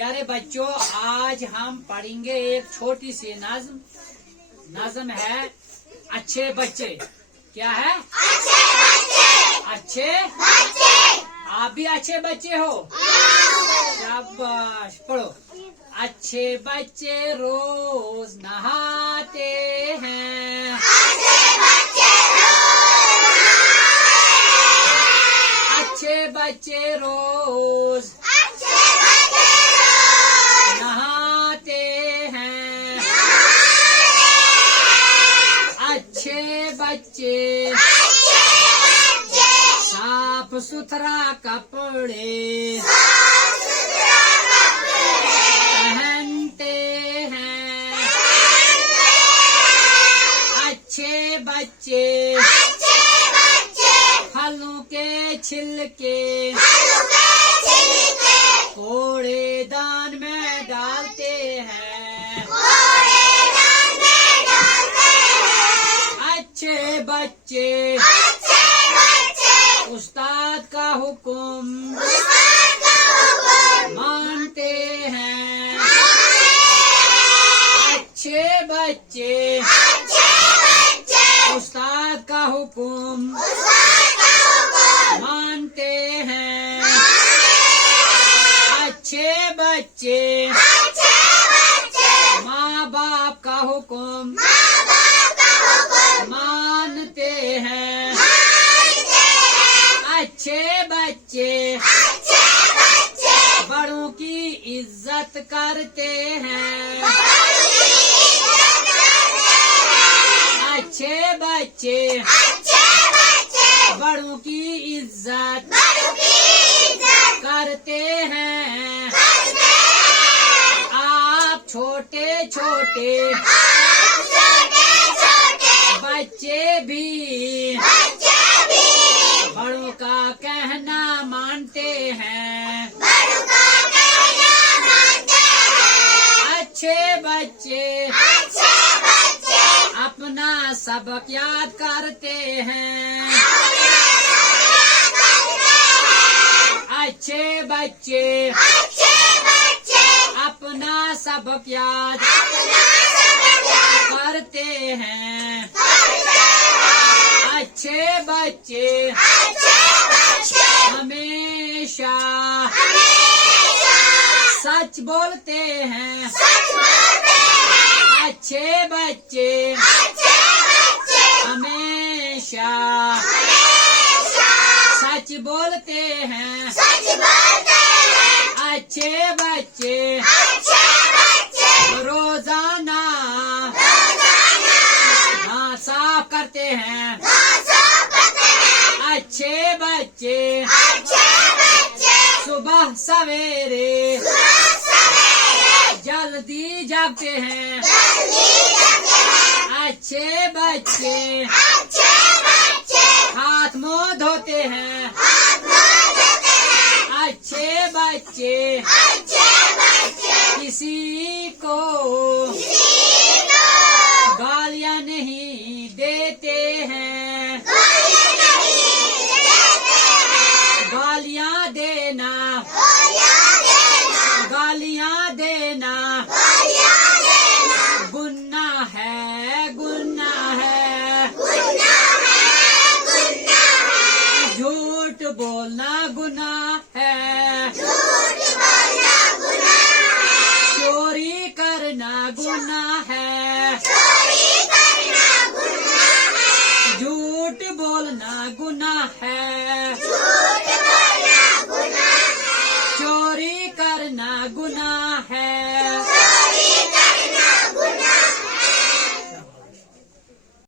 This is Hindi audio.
प्यारे बच्चों, आज हम पढ़ेंगे एक छोटी सी नज्म। नज्म है अच्छे बच्चे। क्या है? अच्छे बच्चे। अच्छे बच्चे। आप भी अच्छे बच्चे हो। शाबाश, पढ़ो। अच्छे बच्चे रोज नहाते हैं। अच्छे बच्चे रोज नहाते हैं। अच्छे बच्चे साफ सुथरा कपड़े पहनते हैं। अच्छे बच्चे फलों के छिलके कूड़ेदान में डालते हैं। अच्छे बच्चे उस्ताद का हुक्म मानते हैं। अच्छे बच्चे उस्ताद का हुक्म मानते हैं। अच्छे बच्चे माँ बाप का हुक्म मानते हैं। अच्छे बच्चे बड़ों की इज्जत करते हैं। अच्छे बच्चे बड़ों की इज्जत करते हैं। आप छोटे छोटे बच्चे भी बड़ों का कहना मानते हैं। अच्छे बच्चे अपना सबक याद करते हैं। अच्छे बच्चे अपना सबक याद करते हैं। अच्छे बच्चे हमेशा सच बोलते हैं। अच्छे बच्चे हमेशा सच बोलते हैं। अच्छे बच्चे रोजाना हाँ साफ करते हैं। अच्छे बच्चे सुबह सवेरे जल्दी जागते हैं। अच्छे बच्चे हाथ मुंह धोते हैं। अच्छे बच्चे किसी को गालियां नहीं देते हैं। गालियां देना गुनाह है, गुनाह है। झूठ बोलना गुनाह है। चोरी करना गुनाह है। झूठ बोलना गुनाह है। चोरी करना गुनाह है।